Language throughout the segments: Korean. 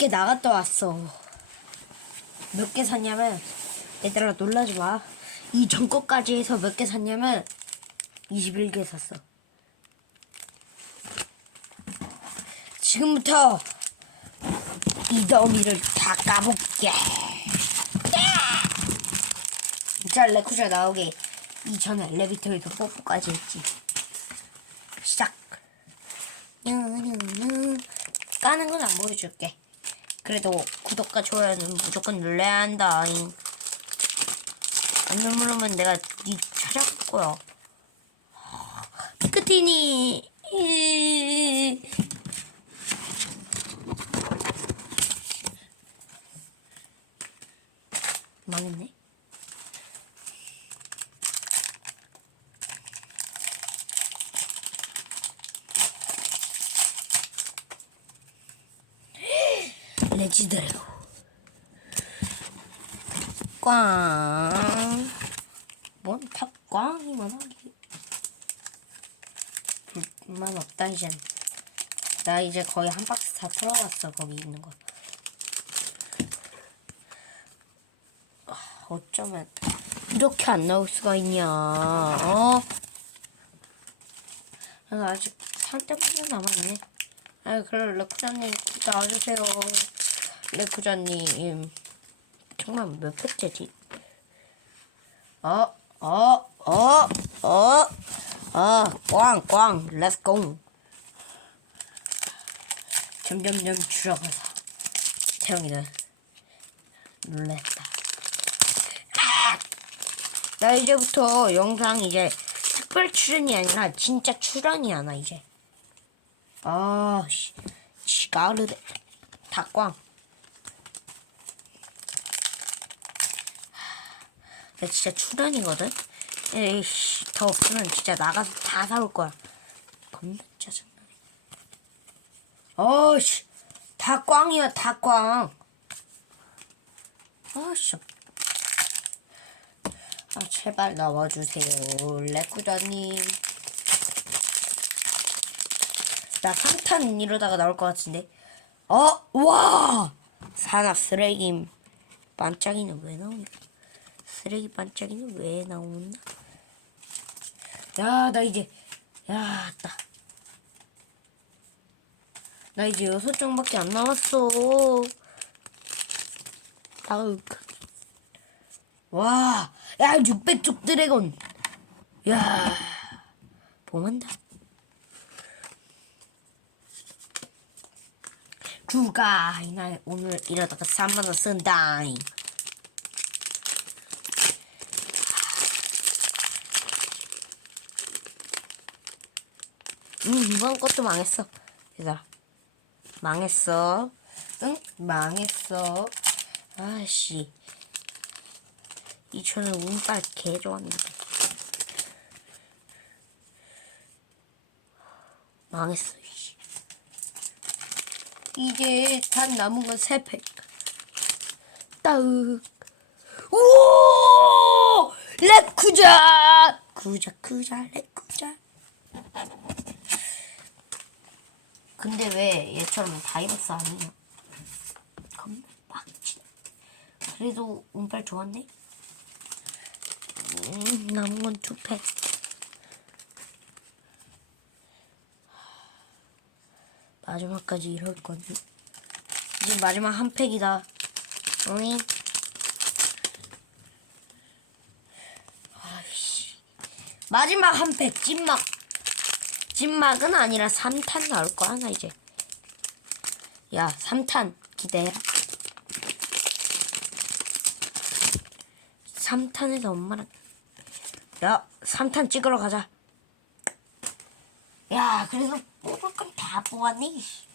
밖에 나갔다 왔어. 몇 개 샀냐면, 얘들아 놀라지 마. 이 전거까지 해서 몇 개 샀냐면, 21개 샀어. 지금부터 이 더미를 다 까볼게. 자, 레쿠자 나오게 이전 엘리베이터에서 뽀뽀까지 했지. 시작. 까는 건 안 보여줄게. 그래도 구독과 좋아요는 무조건 눌러야 한다. 잉. 안 누르면 내가 니 찾아갈 거야. 피크티니. 이. 망했네. 레지드래고 꽝. 뭔 다 꽝이만 하기. 불만 없다 이젠. 나 이제 거의 한 박스 다 털어갔어 거기 있는 거. 아, 어쩌면 이렇게 안 나올 수가 있냐? 어? 나 아직 산때문에 남았네. 아, 그럼 레쿠자님 나와주세요. 레쿠자님 정말 몇 회째지? 어, 어, 어, 어, 어, 꽝, 꽝, 렛츠고. 점점점 줄어가서 태영이는 놀랬다. 아! 나 이제부터 영상 이제 특별 출연이 아니라 진짜 출연이야 나 이제. 아, 씨, 시가르래. 닭광. 나 진짜 출연이거든? 에이씨, 더 없으면 진짜 나가서 다 사올 거야. 겁나 짜증나네. 어씨, 닭광이야, 닭광. 아씨. 아, 제발 나와주세요. 레쿠자님. 나 상탄 이러다가 나올 것 같은데. 어, 와! 산악 쓰레기 반짝이는 왜 나오냐? 쓰레기 반짝이는 왜 나오나? 야, 나 이제, 야, 나. 나 이제 여섯 장밖에 안 남았어. 아우, 와, 야, 600쪽 드래곤. 야, 봄한다. 주가 이날 오늘 이러다가 3만 원 쓴다. 음 이번 것도 망했어. 얘들아 망했어. 응 망했어. 아씨 2천원 운빨 개 좋았는데 망했어. 이씨. 이제 단 남은 건 세 팩. 따으. 오! 레쿠자! 쿠자, 쿠자, 레쿠자. 근데 왜 얘처럼 다이버스 아니냐? 겁나 빡치. 그래도 운빨 좋았네? 음, 남은 건두 팩. 마지막까지 이럴 거니. 이제 마지막 한 팩이다. 어이? 아이씨. 마지막 한 팩, 찐막. 찐막은 아니라 3탄 나올 거야, 나 이제. 야, 3탄 기대해라. 3탄에서 엄마랑. 야, 3탄 찍으러 가자. 야, 그래도 뽑을 건 다. 이씨.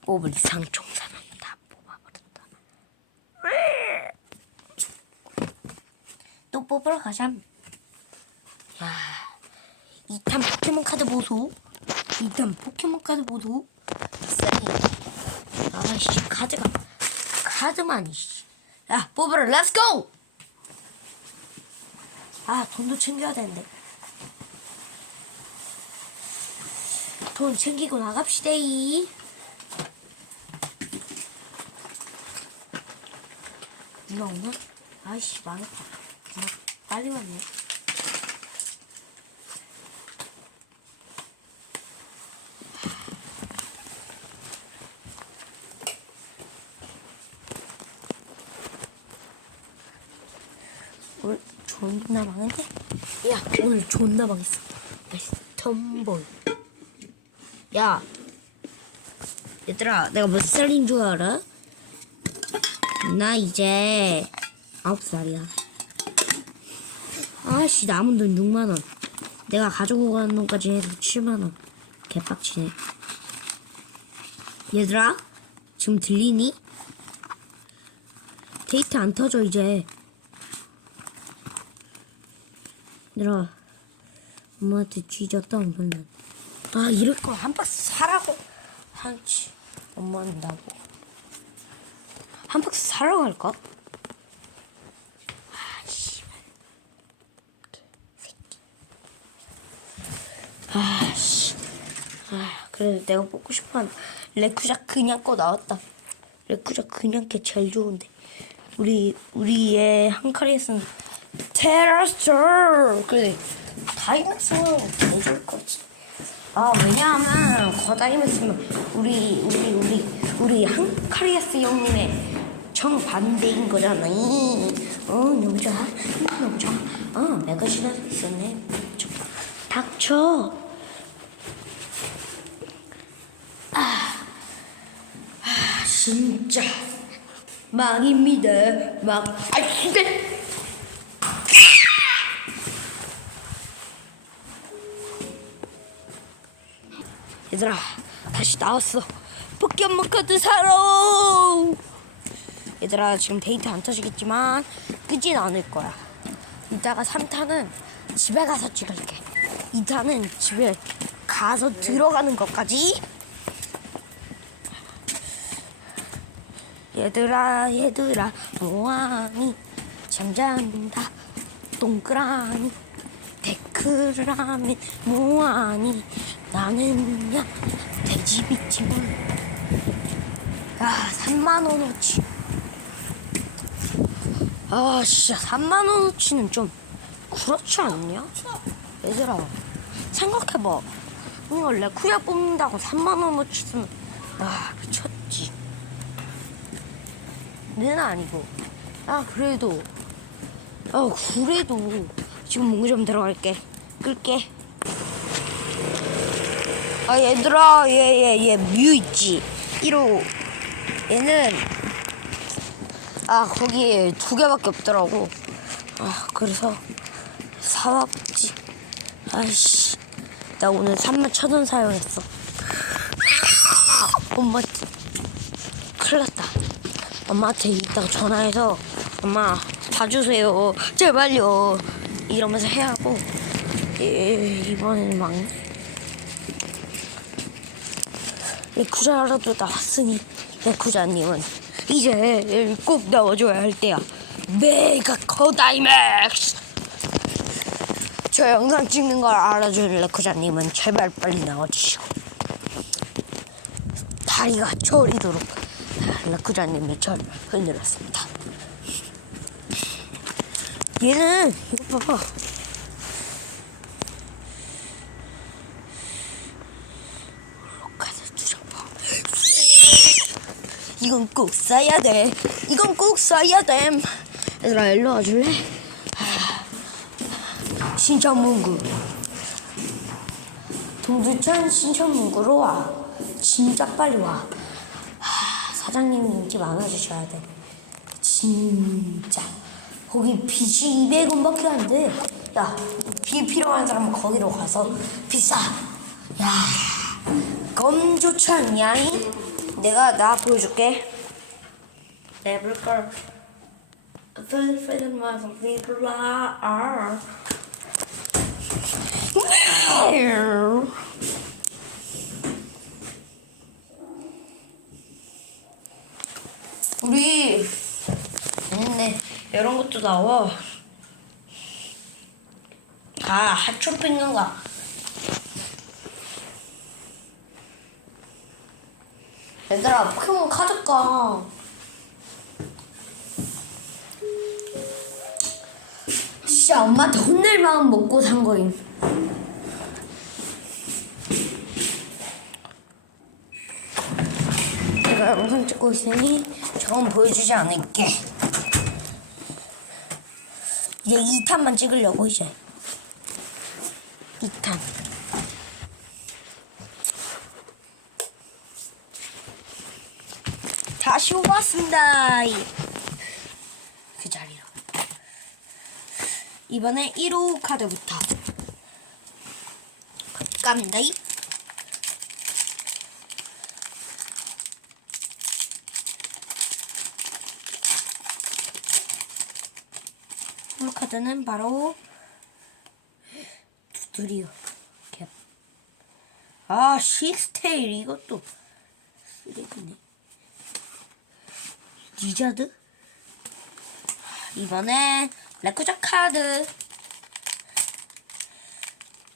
뽑을 상총사는 다 뽑아버렸다. 또 뽑으러 가자. 야, 2탄 포켓몬 카드 보소. 2탄 포켓몬 카드 보소. 싸게 아씨 카드가 카드만 이씨. 야 뽑으라 렛츠고 아 돈도 챙겨야 되는데. 돈 챙기고 나갑시다이. 누나 오나? 아이씨 망했다. 아, 빨리 왔네. 존나 망했네? 야 오늘 존나 망했어. 톰보이. 야 얘들아 내가 몇 살인 줄 알아? 나 이제 아홉 살이야. 아씨 남은 돈 6만 원. 내가 가지고 가는 돈까지 해서 7만 원. 개빡치네. 얘들아 지금 들리니? 데이트 안 터져 이제. 얘들아 엄마한테 쥐졌다 오면 아 이럴 거 한 박스 사라고 한치 엄마는 나보고 한 박스 사러 갈까? 아, 씨발. 새끼. 아, 씨. 아, 그래도 내가 뽑고 싶어 한 레쿠자 그냥 거 나왔다. 레쿠자 그냥 게 제일 좋은데. 우리, 우리의 한카리에서는 테라스터! 그래, 다이너스는 제일 좋을. 아 왜냐하면 거다임을 쓰면 우리 우리 우리 우리 한카리아스 형님의 정반대인 거잖아. 어 너무 좋아, 너무 좋아. 어 지나서 있었네. 좀 닥쳐. 아, 아 진짜 망입니다. 망. 아 근데. 얘들아 다시 나왔어. 포켓몬 카드 사러 얘들아 지금 데이트 안 터지겠지만 끄진 않을 거야. 이따가 3탄은 집에 가서 찍을게. 2탄은 집에 가서 들어가는 것까지. 얘들아 얘들아 뭐하니 잠잔다. 동그라미 데크라면 뭐하니 나는야 돼지비찜을. 야 3만원어치. 아 진짜 3만원어치는 좀 그렇지 않냐? 얘들아 생각해봐. 이거 레쿠야 뽑는다고 3만원어치 쓰면 아 미쳤지. 는 아니고 아 그래도 아 그래도 지금 문구 좀 들어갈게. 끌게 아 얘들아 얘 얘 얘뮤 있지? 1호 얘는 아 거기 두 개밖에 없더라고. 아 그래서 사왔지. 아이씨. 나 오늘 3만 천원 사용했어. 엄마. 큰일 났다. 엄마한테 이따가 전화해서 엄마 봐주세요. 제발요. 이러면서 해야 하고 예, 이번에는 막 네 레쿠자라도 나왔으니 레쿠자님은 이제 꼭 나와줘야 할 때야. 메가 커다이맥스! 저 영상 찍는 걸 알아주는 레쿠자님은. 제발 빨리 나와주시고. 다리가 저리도록. 레쿠자님이 절 흔들었습니다. 얘는 이거 봐봐 로카드 두장봐 이건 꼭 써야 돼 이건 꼭 써야 돼 얘들아 일로 와줄래? 하, 신천문구 동두천 신천문구로 와 진짜 빨리 와 하, 사장님 인기 많아주셔야 돼 진짜 거기 빚이 200원밖에 안 돼. 야, 빚 필요한 사람은 거기로 가서 비싸. 야, 검 좋지 않냐? 내가 나 보여줄게. 레벨 걸. 필리핀 맛은 리블라. 우리 재밌네. 이런 것도 나와. 아, 핫쇼핑인가? 얘들아, 포켓몬 카드가. 진짜 엄마한테 혼낼 마음 먹고 산 거임. 제가 영상 찍고 있으니 저건 보여주지 않을게. 이제 2탄만 찍으려고 이제. 2탄. 다시 오봤습니다. 이- 그 자리로. 이번에 1호 카드부터 갑니다. 이. 이 카드는 바로 두드리오 캡. 아 식스테일 이것도 쓰레기네. 리자드? 이번에 레쿠자 카드.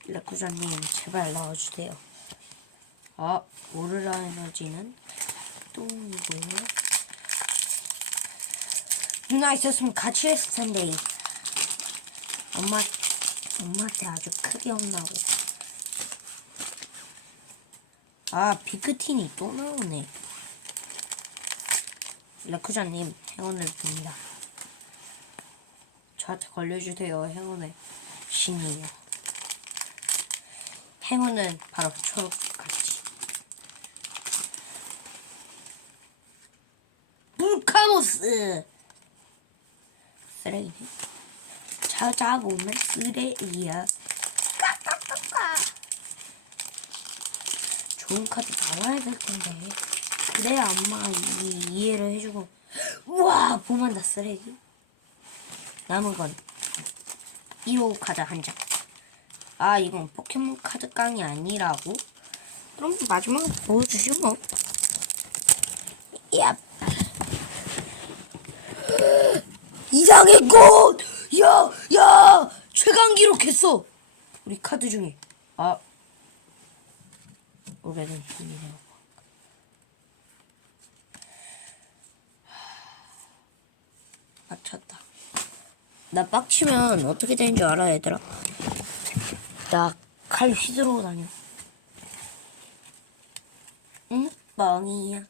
레쿠자님 제발 나와주세요. 아 오르라 에너지는 똥이고요. 누나 있었으면 같이 했을 텐데. 엄마 엄마한테 아주 크게 혼나고. 아 비크틴이 또 나오네. 레쿠자님 행운을 빕니다. 저한테 걸려주세요. 행운의 신이에요. 행운은 바로 초록같이. 물카모스! 쓰레기네. 찾아보면 쓰레기야. 까까까까. 좋은 카드 나와야 될 건데. 그래야 엄마가 이, 이해를 해주고. 우와! 보면 다 쓰레기. 남은 건 1호 카드 한 장. 아, 이건 포켓몬 카드 깡이 아니라고? 그럼 마지막으로 보여주지 뭐. 야. 이상의 꽃! 야, 야! 최강 기록했어! 우리 카드 중에. 아. 오래된 힘이네요. 맞췄다. 나 빡치면 어떻게 되는 줄 알아, 얘들아? 나 칼 휘두르고 다녀. 응? 멍이야.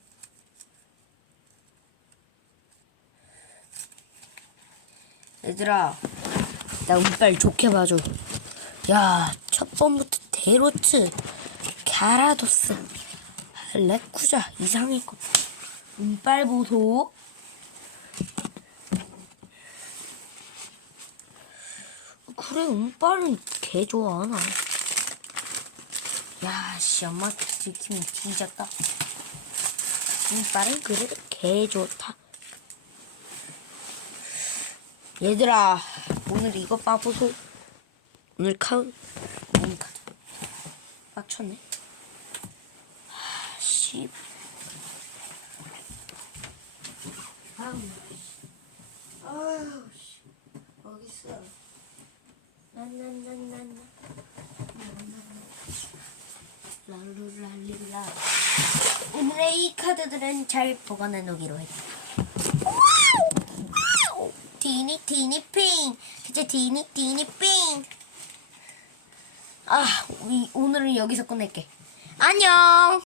얘들아, 나 운빨 좋게 봐줘. 야, 첫 번부터 데로츠, 갸라도스, 레쿠자 이상의 것. 운빨 보소. 그래, 운빨은 개 좋아, 나. 야, 씨, 엄마한테 들키면 뒤졌다. 운빨은 그래도 개 좋다. 얘들아, 오늘 이거 봐보소. 오늘 카운, 오늘. 빡쳤네. 아, 씨. 아우, 씨. 아우, 씨. 어디 있어? 나나나나나. 랄루랄리라. 오늘의 이 카드들은 잘 보관해 놓기로 했다. 티니 티니 핑. 그치 티니 티니 핑. 아, 이, 오늘은 여기서 끝낼게. 안녕.